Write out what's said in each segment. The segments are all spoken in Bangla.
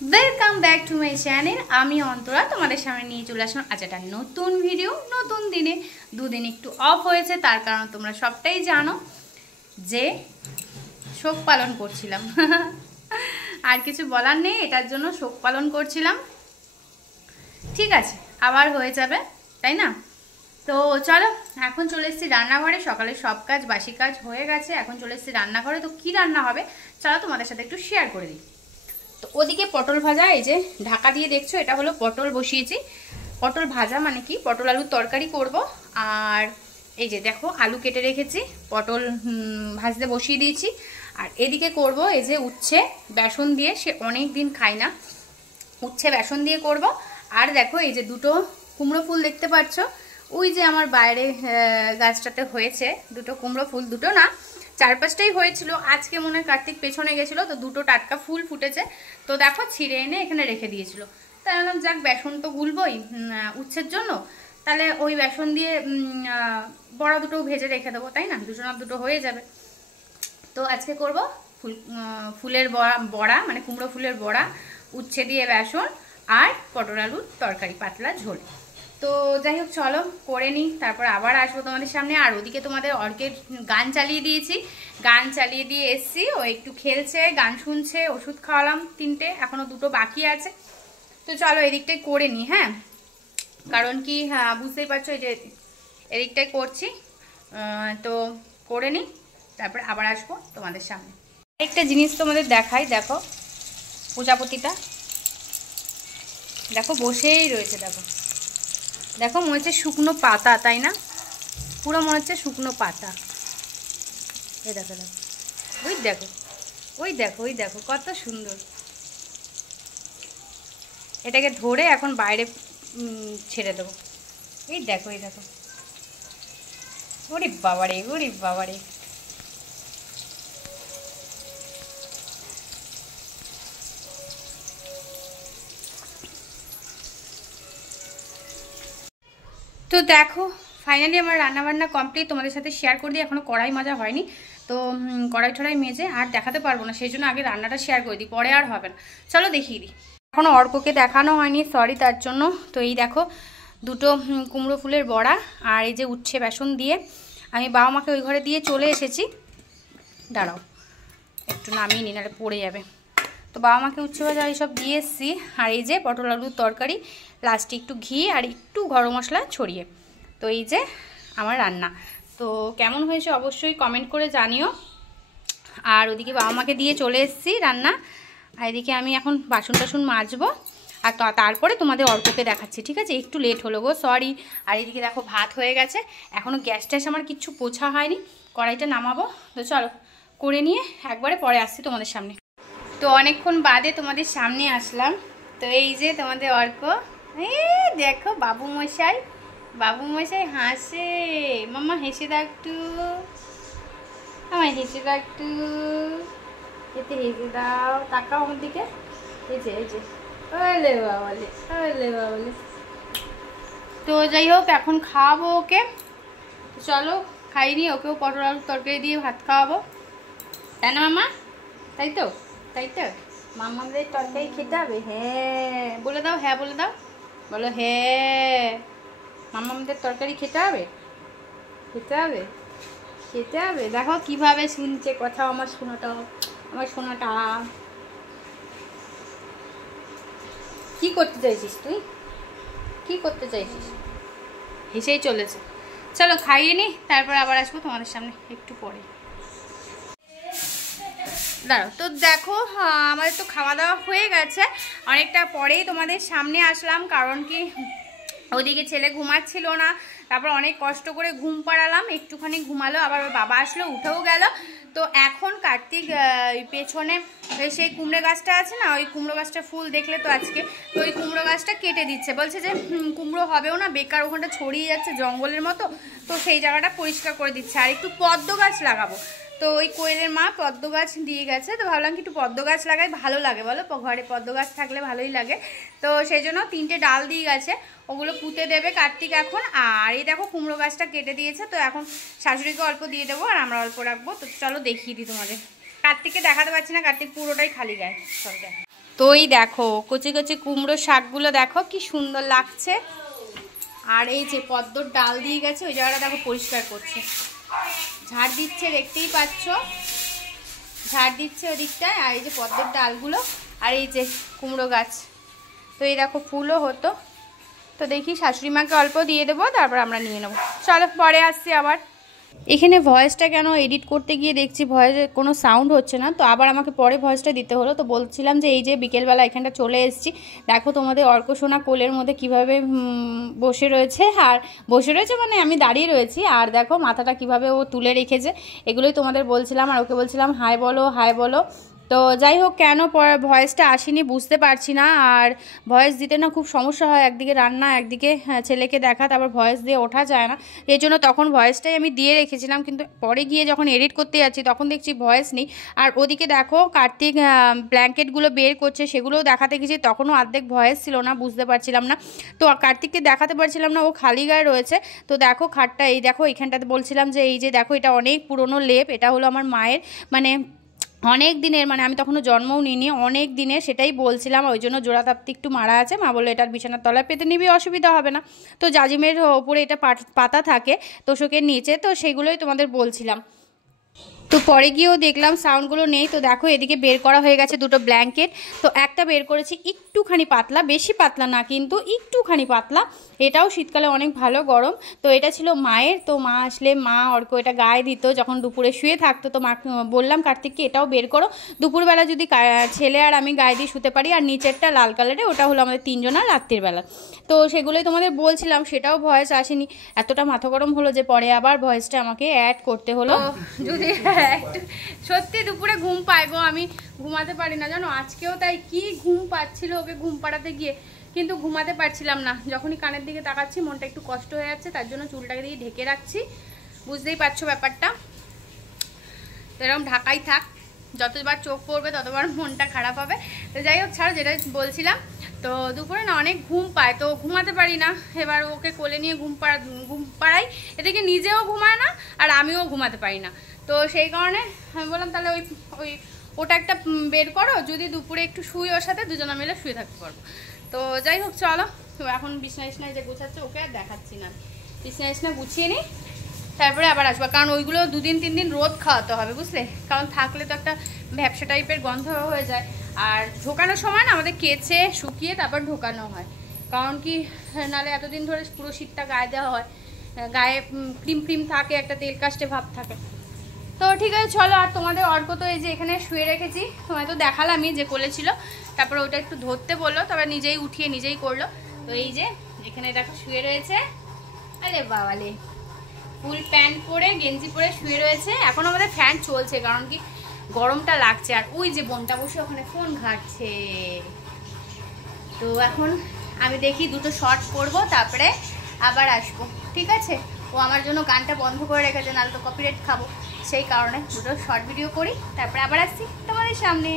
Welcome back to my channel. আমি অন্তরা তোমাদের সামনে নিয়ে চলে আসলাম আজ একটা নতুন ভিডিও। নতুন দিনে দুদিন একটু অফ হয়েছে, তার কারণ তোমরা সবটাই জানো যে শোক পালন করছিলাম। আর কিছু বলার নেই, এটার জন্য শোক পালন করছিলাম। ঠিক আছে, আবার হয়ে যাবে, তাই না? তো চলো, এখন চলে এসেছি রান্নাঘরে। সকালে সব কাজ বাসি কাজ হয়ে গেছে, এখন চলে এসেছি রান্নাঘরে। তো কি রান্না হবে চলো তোমাদের সাথে একটু শেয়ার করে দিই। তো ওদিকে পটল ভাজা, এই যে ঢাকা দিয়ে দেখছো, এটা হলো পটল বসিয়েছি। পটল ভাজা মানে কি, পটল আলুর তরকারি করব। আর এই যে দেখো আলু কেটে রেখেছি, পটল ভাজতে বসিয়ে দিয়েছি। আর এদিকে করব এই যে উচ্ছে বেসন দিয়ে, সে অনেক দিন খাই না, উচ্ছে বেসন দিয়ে করব। আর দেখো এই যে দুটো কুমড়ো ফুল দেখতে পাচ্ছ, ওই যে আমার বাইরে গাছটাতে হয়েছে দুটো কুমড়ো ফুল, দুটো না চার পাঁচটাই হয়েছিল। আজকে মনে হয় কার্তিক পেছনে গেছিলো, তো দুটো টাটকা ফুল ফুটেছে। তো দেখো ছিঁড়ে এনে এখানে রেখে দিয়েছিল। তাই বললাম যাক, বেসন তো গুলবই উচ্ছের জন্য, তাহলে ওই বেসন দিয়ে বড়া দুটো ভেজে রেখে দেবো, তাই না? দুটো না দুটো হয়ে যাবে। তো আজকে করব ফুলের বড়া, মানে কুমড়ো ফুলের বড়া, উচ্ছে দিয়ে বেসন আর পটল আলুর তরকারি, পাতলা ঝোল। তো যাই হোক চলো করে নিই, তারপর আবার আসবো তোমাদের সামনে। আর ওদিকে তোমাদের অর্কের গান চালিয়ে দিয়েছি, গান চালিয়ে দিয়ে এসছি, ও একটু খেলছে, গান শুনছে। ওষুধ খাওয়ালাম তিনটে, এখনো দুটো বাকি আছে। তো চলো এদিকটাই করে নিই, হ্যাঁ, কারণ কি হ্যাঁ বুঝতেই পারছো এই যে এদিকটাই করছি। তো করে নিই, তারপর আবার আসবো তোমাদের সামনে। একটা জিনিস তোমাদের দেখাই, দেখো প্রজাপতিটা দেখো বসেই রয়েছে। দেখো দেখো মনে হচ্ছে শুকনো পাতা, তাই না? পুরো মনে হচ্ছে শুকনো পাতা। এই দেখো দেখো, ওই দেখো ওই দেখো ওই দেখো, কত সুন্দর। এটাকে ধরে এখন বাইরে ছেড়ে দেবো। এই দেখো এই দেখো, ওরে বাবারে ওরে বাবারে। তো দেখো ফাইনালি আমার রান্নাবান্না কমপ্লিট, তোমাদের সাথে শেয়ার করে দিই। এখনও কড়াই মাজা হয়নি, তো কড়াই টড়াই মেজে আর দেখাতে পারবো না, সেই জন্য আগে রান্নাটা শেয়ার করে দিই, পরে আর হবে না। চলো দেখিয়ে দিই। এখনও অর্ককে দেখানো হয়নি, সরি তার জন্য। তো এই দেখো দুটো কুমড়ো ফুলের বড়া আর এই যে উচ্ছে বেসন দিয়ে আমি বাবা মাকে ওই ঘরে দিয়ে চলে এসেছি। দাঁড়াও একটু নামিয়ে নি, নাহলে পড়ে যাবে। তো বাবা মাকে উচ্ছে ভাজা এইসব দিয়ে এসেছি। আর এই যে পটল আলুর তরকারি, লাস্টে একটু ঘি আর একটু গরম মশলা ছড়িয়ে। তো এই যে আমার রান্না। তো কেমন হয়েছে অবশ্যই কমেন্ট করে জানিও। আর ওদিকে বাবা মাকে দিয়ে চলে এসেছি রান্না। আর এদিকে আমি এখন বাসন টাসন মাজবো, আর তারপরে তোমাদের অর্ককে দেখাচ্ছি, ঠিক আছে? একটু লেট হলো গো, সরি। আর এদিকে দেখো ভাত হয়ে গেছে, এখনও গ্যাস ট্যাস আমার কিচ্ছু পোছা হয়নি, কড়াইটা নামাবো। তো চলো করে নিয়ে একবারে পরে আসছি তোমাদের সামনে। তো অনেকক্ষণ বাদে তোমাদের সামনে আসলাম। তো এই যে তোমাদের অর্ক, এই দেখো বাবু মশাই, বাবু মশাই হাসে। মাম্মা হেসে দাও একটু, আমায় হেসে দাও একটু, এতে হেসে দাও, তাকাও আমার দিকে। এই যে এই যে, ওলে বাবলে ওলে বাবলে। তো যাই হোক এখন খাওয়াবো ওকে। চলো খাইনি, ওকেও পটল আলুর তরকারি দিয়ে ভাত খাওয়াবো, তাই না মামা? তাই তো তাই তো, মামাদের তরকারি খেতে হবে। হ্যাঁ বলে দাও, হ্যাঁ বলে দাও, বলো হ্যাঁ, মামাদের তরকারি খেতে হবে, খেতে হবে, খেতে হবে। দেখো কিভাবে শুনছে কথা আমার শোনাটা, আমার শোনাটা। কি করতে চাইছিস তুই, কি করতে চাইছিস? হেসেই চলেছে। চলো খাইয়ে নি, তারপর আবার আসবো তোমাদের সামনে একটু পরে। দাঁড়াও। তো দেখো আমাদের তো খাওয়া দাওয়া হয়ে গেছে, অনেকটা পরেই তোমাদের সামনে আসলাম, কারণ কি ওদিকে ছেলে ঘুমাচ্ছিল না, তারপর অনেক কষ্ট করে ঘুম পাড়ালাম, একটুখানি ঘুমালো, আবার ওর বাবা আসলো, উঠেও গেল। তো এখন কার্তিক পেছনে সেই কুমড়ো গাছটা আছে না, ওই কুমড়ো গাছটা ফুল দেখলে তো আজকে, তো ওই কুমড়ো গাছটা কেটে দিচ্ছে, বলছে যে কুমড়ো হবেও না, বেকার ওখানটা ছড়িয়ে যাচ্ছে জঙ্গলের মতো, তো সেই জায়গাটা পরিষ্কার করে দিচ্ছে। আর একটু পদ্ম গাছ লাগাবো, তো ওই কোয়েলের মা পদ্ম গাছ দিয়ে গেছে, তো ভাবলাম কি একটু পদ্ম গাছ লাগাই, ভালো লাগে বলো, ঘরে পদ্ম গাছ থাকলে ভালোই লাগে। তো সেই জন্য 3টে ডাল দিয়ে গেছে, ওগুলো পুঁতে দেবে কার্তিক এখন। আর এই দেখো কুমড়ো গাছটা কেটে দিয়েছে, তো এখন শাশুড়িকে অল্প দিয়ে দেবো আর আমরা অল্প রাখবো। তো চলো দেখিয়ে দিই তোমাদের। কার্তিককে দেখাতে পারছি না, কার্তিক পুরোটাই খালি গায়ে, চলো দেখ। তো এই দেখো কচি কচি কুমড়ো শাকগুলো দেখো কি সুন্দর লাগছে। আর এই যে পদ্মর ডাল দিয়ে গেছে, ওই জায়গাটা দেখো পরিষ্কার করছে, ঝাড় দিচ্ছে, দেখতেই পাচ্ছ ঝাড় দিচ্ছে ওদিকটায়। আর এই যে পদ্মের ডালগুলো, আর এই যে কুমড়ো গাছ। তো এই দেখো ফুলও হতো, তো দেখি শাশুড়ি মাকে অল্প দিয়ে দেবো, তারপর আমরা নিয়ে নেবো। চলো পরে আসছি আবার। এখানে ভয়েসটা কেন এডিট করতে গিয়ে দেখছি ভয়েসে কোনো সাউন্ড হচ্ছে না, তো আবার আমাকে পরে ভয়েসটা দিতে হলো। তো বলছিলাম যে এই যে বিকেলবেলা এখানটা চলে এসেছি, দেখো তোমাদের অর্কসোনা কোলের মধ্যে কিভাবে বসে রয়েছে। আর বসে রয়েছে মানে আমি দাঁড়িয়ে রয়েছি, আর দেখো মাথাটা কিভাবে ও তুলে রেখেছে, এগুলোই তোমাদের বলছিলাম। আর ওকে বলছিলাম হাই বলো হাই বলো। তো যাই হোক, কেন ভয়েসটা আসেনি বুঝতে পারছি না। আর ভয়েস দিতে না খুব সমস্যা হয়, একদিকে রান্না একদিকে ছেলেকে দেখা, তারপর ভয়েস দিয়ে ওঠা যায় না। এই জন্য তখন ভয়েসটাই আমি দিয়ে রেখেছিলাম, কিন্তু পরে গিয়ে যখন এডিট করতে যাচ্ছি তখন দেখছি ভয়েস নেই। আর ওদিকে দেখো কার্তিক ব্ল্যাঙ্কেটগুলো বের করছে, সেগুলোও দেখাতে গেছি, তখনও অর্ধেক ভয়েস ছিল না, বুঝতে পারছিলাম না। তো কার্তিককে দেখাতে পারছিলাম না, ও খালি গায়ে রয়েছে। তো দেখো খাটটা, এই দেখো এইখানটাতে বলছিলাম যে এই যে দেখো এটা অনেক পুরনো লেপ, এটা হলো আমার মায়ের, মানে অনেক দিনের, মানে আমি তখনও জন্মও নিইনি, অনেক দিনের, সেটাই বলছিলাম। ওই জন্য জোড়া তাপ্তি একটু মারা আছে, মা বললো এটার বিছানার তলায় পেতে নিবি, অসুবিধা হবে না। তো জাজিমের ওপরে এটা পাতা থাকে তোষকের নিচে, তো সেগুলোই তোমাদের বলছিলাম। তো পরে গিয়েও দেখলাম সাউন্ডগুলো নেই। তো দেখো এদিকে বের করা হয়ে গেছে দুটো ব্ল্যাঙ্কেট। তো একটা বের করেছি একটুখানি পাতলা, বেশি পাতলা না কিন্তু একটুখানি পাতলা, এটাও শীতকালে অনেক ভালো গরম। তো এটা ছিল মায়ের, তো মা আসলে মা অর্ক এটা গায়ে দিত যখন দুপুরে শুয়ে থাকতো। তো মা বললাম কার্তিককে এটাও বের করো, দুপুরবেলা যদি ছেলে আর আমি গায়ে দিয়ে শুতে পারি। আর নিচেরটা লাল কালারে, ওটা হলো আমাদের তিনজনের রাত্রিবেলা। তো সেগুলোই তোমাদের বলছিলাম, সেটাও ভয়েস আসেনি, এতটা মাথা গরম হলো যে পরে আবার ভয়েসটা আমাকে অ্যাড করতে হলো। যদি একটু সত্যি দুপুরে ঘুম পায় গো, আমি ঘুমাতে পারি না জানো, আজকেও তাই, কি ঘুম পাচ্ছিল ওকে ঘুম পাড়াতে গিয়ে, কিন্তু ঘুমাতে পারছিলাম না। যখনই কানের দিকে তাকাচ্ছি মনটা একটু কষ্ট হয়ে যাচ্ছে, তার জন্য চুলটাকে দিয়ে ঢেকে রাখছি, বুঝতেই পারছো ব্যাপারটা। এরকম ঢাকাই থাক, যতবার চোখ পড়বে ততবার মনটা খারাপ হবে। তো যাই হোক ছাড়ো, যেটা বলছিলাম, তো দুপুরে না অনেক ঘুম পায়, তো ঘুমাতে পারি না। এবার ওকে কোলে নিয়ে ঘুম পাড়াই, এদিকে নিজেও ঘুমায় না আর আমিও ঘুমাতে পারি না। তো সেই কারণে আমি বললাম তাহলে ওই ওটা একটা বের করো, যদি দুপুরে একটু শুই ওর সাথে, দুজনে মিলে শুয়ে থাকতে পারবো। তো যাই হোক চলো, তো এখন বিছনা যে গুছাচ্ছে ওকে আর দেখাচ্ছি না, বিছনা গুছিয়ে নিই, তারপরে আবার আসবো। কারণ ওইগুলো 2-3 দিন রোদ খাওয়াতে হবে, বুঝলে, কারণ থাকলে তো একটা ভ্যাপসা টাইপের গন্ধ হয়ে যায়। আর ঢোকানোর সময় না আমাদের কেচে শুকিয়ে তারপর ঢোকানো হয়, কারণ কি নাহলে এতদিন ধরে পুরো শীতটা গায়ে দেওয়া হয়, গায়ে ক্রিম থাকে, একটা তেল কাস্টে ভাব থাকে। তো ঠিক আছে চলো। আর তোমাদের অর্ক তো এই যে এখানে শুয়ে রেখেছি, তোমায় তো দেখালামই যে কোলে ছিল, তারপরে ওটা একটু ধরতে বললো, তবে নিজেই উঠিয়ে নিজেই করলো। তো এই যে এখানে দেখো শুয়ে রয়েছে, আরে বাবালে, ফুল প্যান্ট পরে গেঞ্জি পরে শুয়ে রয়েছে। এখন আমাদের ফ্যান চলছে, কারণ কি গরমটা লাগছে। আর ওই যে বোনটা বসে ওখানে ফোন ঘাটছে। তো এখন আমি দেখি দুটো শর্ট করবো, তারপরে আবার আসবো, ঠিক আছে। ও আমার জন্য গানটা বন্ধ করে রেখেছে, নাহলে তো কপিরাইট খাবো, সেই কারণে দুটো শর্ট ভিডিও করি, তারপরে আবার আসছি তোমাদের সামনে।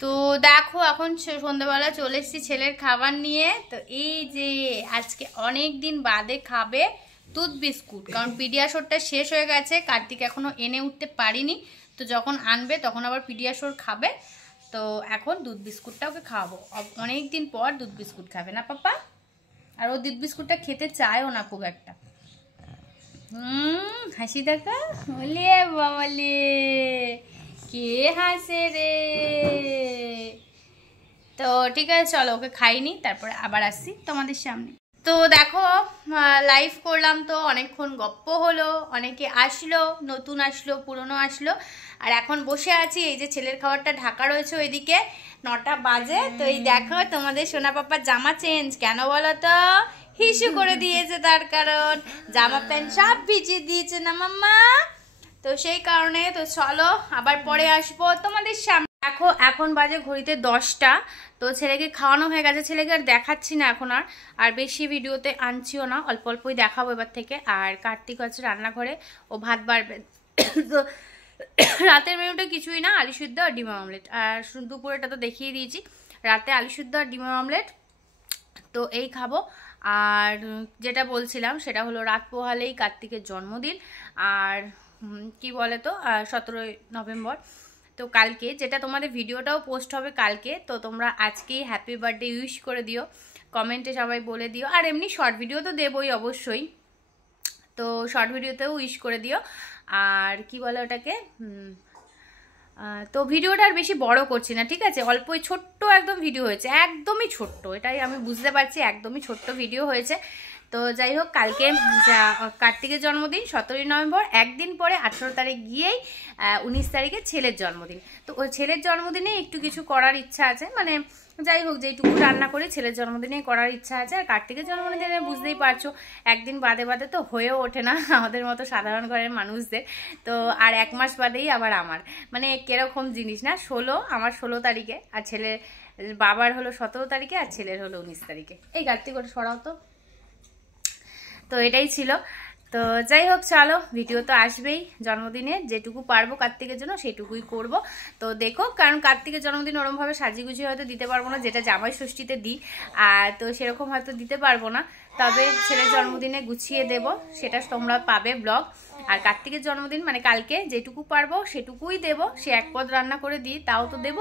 তো দেখো এখন সন্ধ্যাবেলা চলে এসেছি ছেলের খাবার নিয়ে। তো এই যে আজকে অনেক দিন বাদে খাবে দুধ বিস্কুট, কারণ পিডিয়াশোরটা শেষ হয়ে গেছে, কার্তিক এখনো এনে উঠতে পারিনি। তো যখন আনবে তখন আবার পিডিয়াশোর খাবে। তো এখন দুধ বিস্কুটটা ওকে খাওয়াবো, অনেক দিন পর দুধ বিস্কুট খাবে না পাপা। আর ও দুধ বিস্কুটটা খেতে চায়ও না খুব একটা। হাসি দেখা বলে বাবালে, কে হাসে রে। তো ঠিক আছে চলো, ওকে খাইনি, তারপরে আবার আসছি তোমাদের সামনে। তো দেখো লাইভ করলাম, তো অনেকক্ষণ গপ্প হলো, অনেকে আসলো, নতুন আসলো, পুরনো আসলো। আর এখন বসে আছি, এই যে ছেলের খাবারটা ঢাকা রয়েছে ওইদিকে, 9টা বাজে। তো এই দেখো তোমাদের সোনা পাপার জামা চেঞ্জ, কেন বলো তো, হিসু করে দিয়েছে, তার কারণ জামা প্যান্ট সব ভিজিয়ে দিয়েছে না মাম্মা, তো সেই কারণে। তো চলো আবার পরে আসবো তোমাদের সামনে। দেখো এখন বাজে ঘড়িতে 10টা। তো ছেলেকে খাওয়ানো হয়ে গেছে, ছেলেকে আর দেখাচ্ছি না এখন, আর বেশি ভিডিওতে আনছিও না, অল্প অল্পই দেখাবো এবার থেকে। আর কার্তিক আছে রান্নাঘরে, ও ভাত বাড়বে। তো রাতের মেনুটা কিছুই না, আলু সিদ্ধ আর ডিমের অমলেট। আর দুপুরেটা তো দেখিয়ে দিয়েছি, রাতে আলু সিদ্ধ আর ডিমের অমলেট, তো এই খাবো। আর যেটা বলছিলাম সেটা হলো রাত পোহালেই কার্তিকের জন্মদিন, আর কি বলে তো 17ই নভেম্বর। তো কালকে যেটা তোমাদের ভিডিওটাও পোস্ট হবে কালকে, তো তোমরা আজকেই হ্যাপি বার্থডে উইশ করে দিও, কমেন্টে সবাই বলে দিও। আর এমনি শর্ট ভিডিও তো দেবই অবশ্যই, তো শর্ট ভিডিওতেও উইশ করে দিও। আর কি বলে ওটাকে, তো ভিডিওটা আর বেশি বড় করছি না, ঠিক আছে? অল্পই ছোট্ট একদম ভিডিও হয়েছে, একদমই ছোট্ট, এটাই আমি বুঝতে পারছি, একদমই ছোট্ট ভিডিও হয়েছে। তো যাই হোক, কালকে কার্তিকের জন্মদিন 17ই নভেম্বর, একদিন পরে 18 তারিখ গিয়েই 19 তারিখে ছেলের জন্মদিন। তো ওই ছেলের জন্মদিনে একটু কিছু করার ইচ্ছা আছে, মানে যাই হোক যেইটুকু রান্না করে ছেলের জন্মদিনে করার ইচ্ছা আছে। আর কার্তিকের জন্মদিনে বুঝতেই পারছো একদিন বাদে বাদে তো হয়েও ওঠে না আমাদের মতো সাধারণ ঘরের মানুষদের। তো আর 1 মাস বাদেই আবার আমার, মানে কিরকম জিনিস না, আমার 16 তারিখে, আর ছেলের বাবার হলো 17 তারিখে, আর ছেলের হলো 19 তারিখে। এই কার্তিক ওটা সরাও তো। তো এটাই ছিল। তো যাই হোক, চলো, ভিডিও তো আসবেই জন্মদিনে, যেটুকু পারবো কার্তিকের জন্য সেটুকুই করব। তো দেখো, কারণ কার্তিকের জন্মদিন ওরমভাবে সাজিগুজি হয়তো দিতে পারবো না, যেটা জামাই ষষ্ঠীতে দিই, আর তো সেরকম হয়তো দিতে পারবো না। তবে ছেলের জন্মদিনে গুছিয়ে দেব, সেটা তোমরা পাবে ব্লগ। আর কার্তিকের জন্মদিন মানে কালকে যেটুকু পারবো সেটুকুই দেব, সে 1 পদ রান্না করে দিই তাও তো দেব।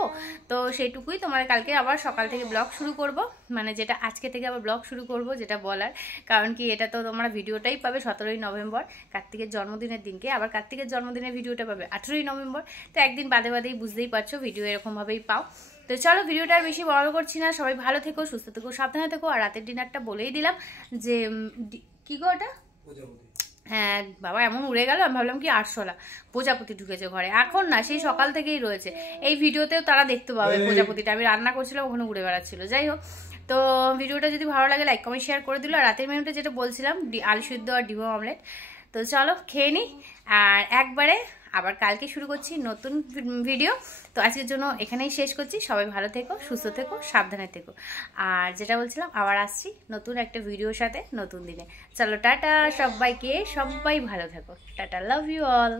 তো সেইটুকুই তোমার কালকে আবার সকাল থেকে ব্লগ শুরু করব, মানে যেটা আজকে থেকে আবার ব্লগ শুরু করব, যেটা বলার কারণ কি, এটা তো তোমরা ভিডিওটাই পাবে 17ই নভেম্বর কার্তিকের জন্মদিনের দিনকে, আবার কার্তিকের জন্মদিনের ভিডিওটা পাবে 18ই নভেম্বর। তো একদিন বাদে বাদেই বুঝতেই পারছো ভিডিও এরকমভাবেই পাও। তো চলো, ভিডিওটা আর বেশি বড় করছি না, সবাই ভালো থেকো, সুস্থ থেকো, সাবধানে থেকো। আর রাতের ডিনারটা বলেই দিলাম যে কি গো ওটা, হ্যাঁ বাবা এমন উড়ে গেল, আমি ভাবলাম কি আরশোলা, প্রজাপতি ঢুকেছে ঘরে। এখন না, সেই সকাল থেকেই রয়েছে, এই ভিডিওতেও তারা দেখতে পাবে প্রজাপতিটা, আমি রান্না করছিলাম ওখানে উড়ে বেড়াচ্ছিল। যাই হোক, তো ভিডিওটা যদি ভালো লাগে লাইক কমেন্ট শেয়ার করে দিল। আর রাতের মেনুটা যেটা বলছিলাম, আলু সিদ্ধ আর ডিম অমলেট। তো চলো খেয়ে নিই, আর একবারে আবার কালকে শুরু করছি নতুন ভিডিও। তো আজকের জন্য এখানেই শেষ করছি, সবাই ভালো থেকো, সুস্থ থেকো, সাবধানে থেকো। আর যেটা বলছিলাম, আবার আসছি নতুন একটা ভিডিওর সাথে নতুন দিনে। চলো টাটা সবাইকে, সবাই ভালো থেকো, টাটা, লাভ ইউ অল।